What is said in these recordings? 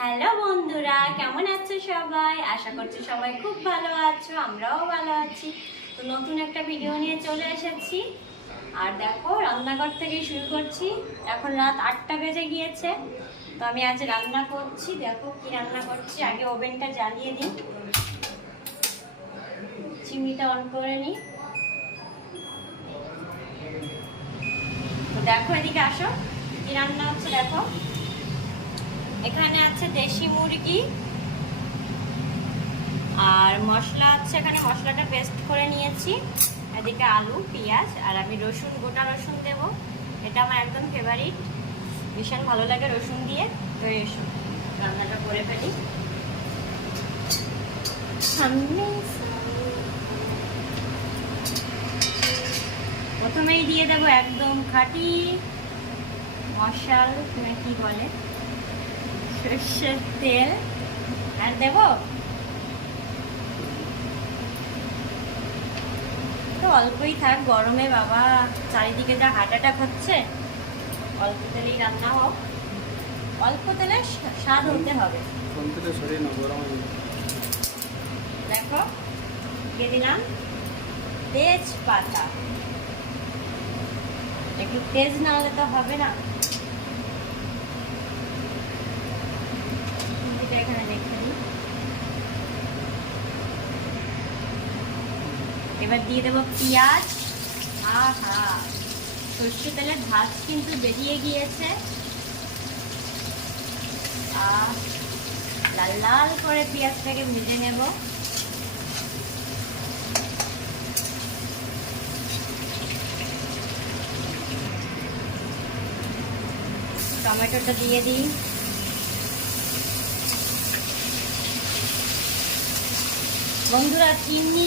Hello বন্ধুরা, কেমন আছো সবাই? আশা করছি সবাই খুব ভালো আছো, আমরাও ভালো আছি। তো নতুন একটা ভিডিও নিয়ে চলে এসেছি। আর দেখো, রান্নাঘর থেকে শুরু করছি। এখন রাত 8টা বেজে গিয়েছে। তো আমি আজ রান্না করছি। দেখো কি রান্না করছি। আগে ওভেনটা জ্বালিয়ে দিই, চিমনিটা অন করে নিই। তো দেখো, এদিকে আসো, কি রান্না হচ্ছে দেখো। এখানে আছে দেশি মুরগি আর মশলা আছে, এখানে মশলাটা পেস্ট করে নিয়েছি। এদিকে আলু, পেঁয়াজ আর আমি রসুন, গোটা রসুন দেব। এটা আমার একদম ফেভারিট, ভীষণ ভালো লাগে রসুন দিয়ে। তো এসো রান্নাটা করে ফেলি। প্রথমেই দিয়ে দেব একদম খাঁটি মশাল, কি বলে, সর্ষের তেল। আর দেব তো অল্পই থাক, গরমে বাবা চারিদিকে যা হার্ট অ্যাটাক হচ্ছে। অল্প তেলেই রান্না হোক, অল্প তেলে স্বাদ হতে হবে। দেখো দিয়ে দিলাম তেজপাতা। একটু তেজ না হলে তো হবে না। এখানে রেখে দিই। এবার দিয়ে দেবো পেঁয়াজ। আহা, সর্ষে তেলের ভাত কিন্তু বেরিয়ে গিয়েছে। লাল লাল করে পেঁয়াজটাকে ভেজে নেব। টমেটোটা দিয়ে দিই। বন্ধুরা, চিমনি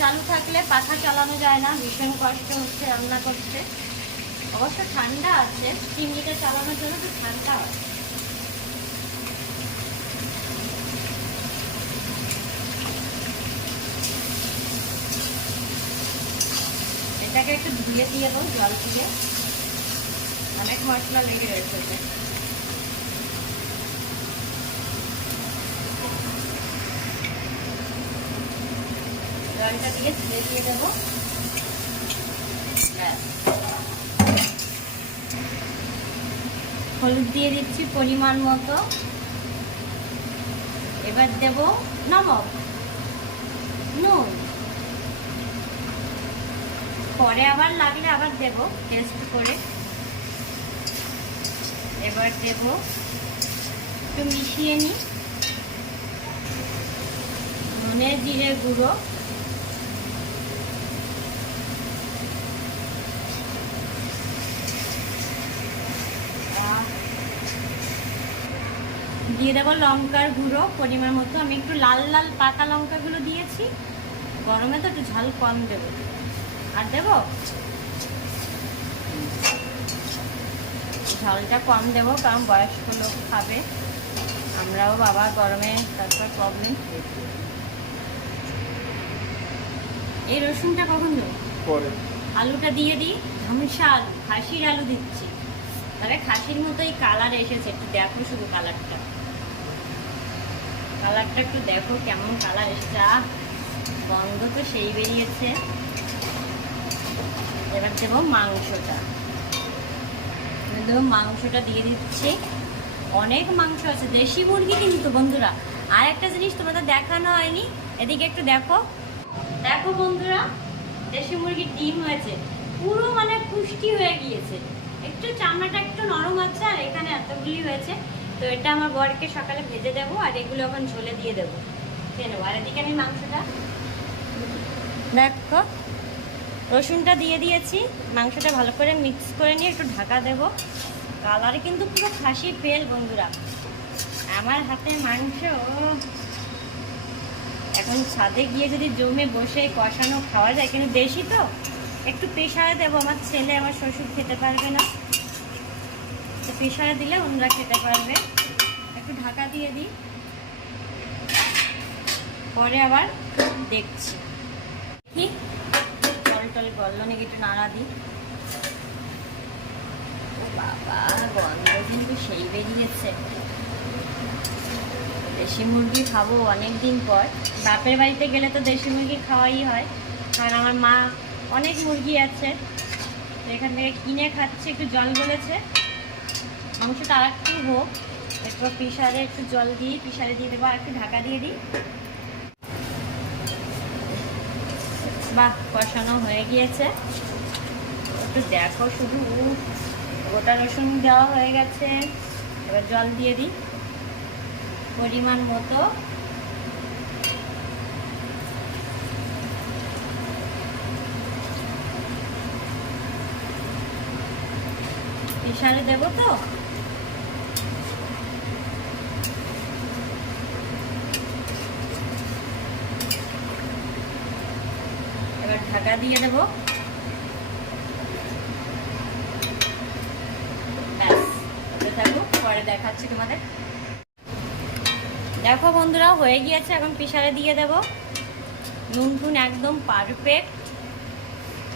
চালু থাকলে পাখা চালানো যায় না, ভীষণ কষ্ট হচ্ছে রান্না করতে। অবশ্য ঠান্ডা আছে, চিমনিটা চালানোর জন্য তো ঠান্ডা হয়। এটাকে একটু ধুয়ে দিয়ে দেবো জল দিয়ে, অনেক মশলা লেগে রয়েছে। জলটা দিয়ে ধুয়ে দিয়ে দেবো। হলুদ দিয়ে দিচ্ছি পরিমাণ মতো। এবার দেব নমক, নুন। পরে আবার লাগলে আবার দেব টেস্ট করে। এবার দেব, একটু মিশিয়ে নিই, ধনে জিরে গুঁড়ো। দিয়ে দেবো লঙ্কার গুঁড়ো পরিমাণ মতো। আমি একটু লাল লাল পাকা লঙ্কাগুলো দিয়েছি, গরমে তো একটু ঝাল কম দেবো। আর দেব ঝালটা কম দেবো, কারণ বয়স্ক লোক খাবে, আমরাও বাবা গরমে তারপর প্রবলেম। এই রসুনটা কখন দেবো? পরে। আলুটা দিয়ে দিই, ধামসা আলু, খাসির আলু দিচ্ছি। তবে খাসির মতোই কালার এসেছে, একটু দেখো শুধু কালারটা একটু দেখো কেমন কালার এসেছে। গন্ধ তো সেই বেরিয়েছে। এবার দেবো মাংসটা দিয়ে দিচ্ছি। অনেক মাংস আছে, দেশি মুরগি কিন্তু বন্ধুরা। আর একটা জিনিস তোমাদের দেখানো হয়নি, এদিকে একটু দেখো। দেখো বন্ধুরা, দেশি মুরগির ডিম হয়েছে, পুরো মানে পুষ্টি হয়ে গিয়েছে। একটু চামড়াটা একটু নরম আছে, আর এখানে এতগুলি হয়েছে। তো এটা আমার বরকে সকালে ভেজে দেবো, আর এগুলো এখন ঝোলে দিয়ে দেবো, খেয়ে নেবো। আর এদিকে আমি মাংসটা দেখো, রসুনটা দিয়ে দিয়েছি। মাংসটা ভালো করে মিক্স করে নিয়ে একটু ঢাকা দেবো। কালার কিন্তু পুরো খাসি ফেল বন্ধুরা, আমার হাতে মাংস। এখন ছাদে গিয়ে যদি জমে বসে কষানো খাওয়া যায়, কিন্তু দেশি তো একটু প্রেশারে দেবো। আমার ছেলে, আমার শ্বশুর খেতে পারবে না, তো প্রেশারে দিলে ওনারা খেতে পারবে। একটু ঢাকা দিয়ে দিই, পরে আবার দেখছি। টল গললো নাকি, একটু নাড়া দিই। বাবা, গন্ধ কিন্তু সেই বেরিয়েছে। দেশি মুরগি খাবো অনেক দিন পর। বাপের বাড়িতে গেলে তো দেশি মুরগি খাওয়াই হয়, কারণ আমার মা অনেক মুরগি আছে, তো এখান থেকে কিনে খাচ্ছে। একটু জল গলেছে, মাংসটা আর একটু হোক, এরপর প্রেসারে একটু জল দিই, প্রেসারে দিয়ে দেবো, আর একটু ঢাকা দিয়ে দিই। বাহ, কষানো হয়ে গিয়েছে। একটু দেখো শুধু, গোটা রসুন দেওয়া হয়ে গেছে। এবার জল দিয়ে দিই পরিমাণ মতো। প্রেসারে দেবো তো, এবার ঢাকা দিয়ে দেবো। পরে দেখাচ্ছি তোমাদের। দেখো বন্ধুরা, হয়ে গিয়েছে। এখন প্রেসারে দিয়ে দেব। নুন টুন একদম পারফেক্ট।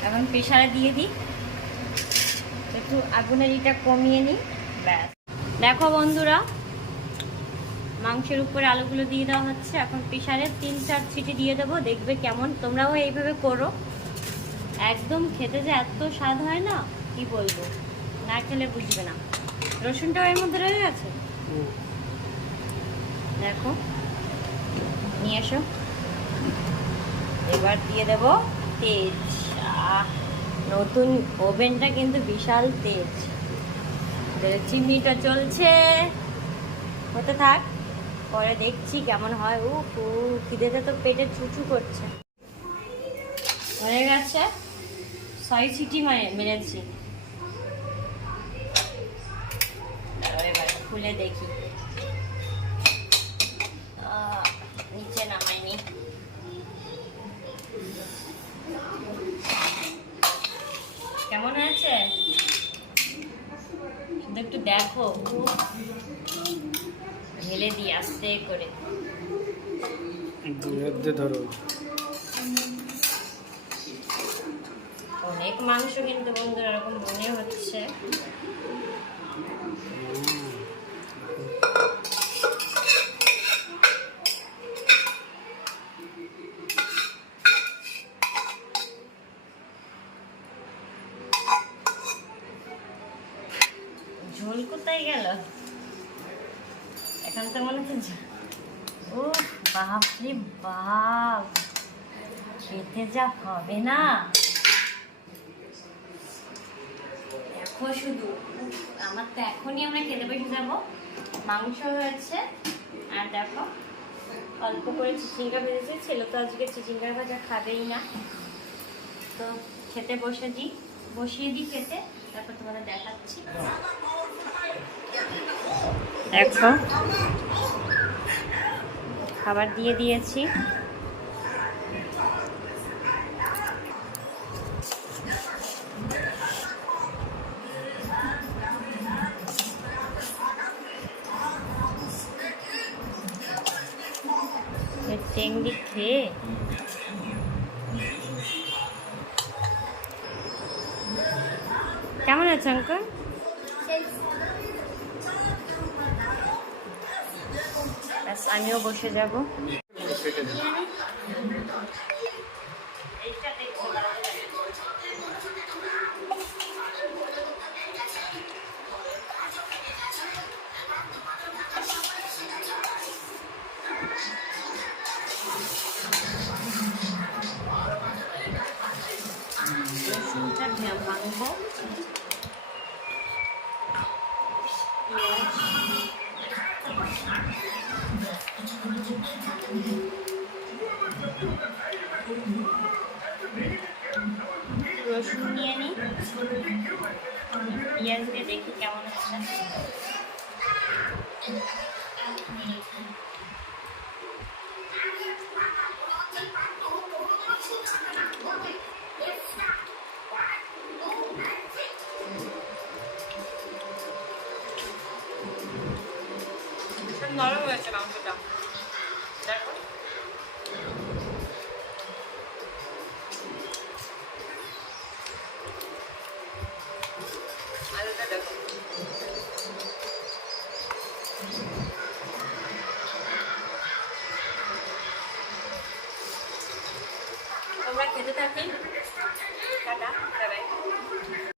এখন প্রেসারে দিয়ে দিই, একটু আগুনের ইটা কমিয়ে নিই, ব্যাস। দেখো বন্ধুরা, মাংসের উপরে আলুগুলো দিয়ে দেওয়া হচ্ছে। এখন প্রেসারে 3-4 সিটি দিয়ে দেবো, দেখবে কেমন। তোমরাও এইভাবে করো, একদম খেতে যে এত স্বাদ হয় না, কি বলবো, না খেলে বুঝবে না। রসুনটাও এর মধ্যে রয়ে গেছে, দেখো, নিয়ে এসো। এবার দিয়ে দেব তেজ। নতুন ওভেনটা কিন্তু বিশাল তেজ। চিমনিটা চলছে, হতে থাক, পরে দেখছি কেমন হয়। খিদেতে তো পেটে চুচু করছে। হয়ে গেছে, 6 সিটি মেরেছি। এবার খুলে দেখি, নিচে নামাইনি। কেমন হয়েছে শুধু একটু দেখো, ঢেলে দিই আস্তে করে। ধরো, অনেক মাংস কিন্তু বন্ধুরা, এরকম মনে হচ্ছে। ঝোল কোথায় গেল? এখন তো মনে হচ্ছে, ও বাপরে বাপ, খেতে যা হবে না। দেখো শুধু, আমার তো এখনই আমরা খেতে বসে যাবো। মাংস হয়েছে, আর দেখো অল্প করে চিচিঙ্গা ভেজেছে। ছেলে তো আজকে চিচিঙ্গার ভাজা খাবেই না, তো খেতে বসিয়ে দিই খেতে, তারপর তোমাদের দেখাচ্ছি। দেখো খাবার দিয়ে দিয়েছি। টেংরি খেয়ে কেমন আছে অঙ্কল? ব্যাস, আমিও বসে যাব। ভাঙবো, রসুন নিয়ে নিই, পেঁয়াজ দিয়ে দেখি কেমন হচ্ছে। নরম হয়েছে মাংসটা, দেখো। আলুটা দেখো, তোমরা খেতে থাকেন। Tata, bye bye.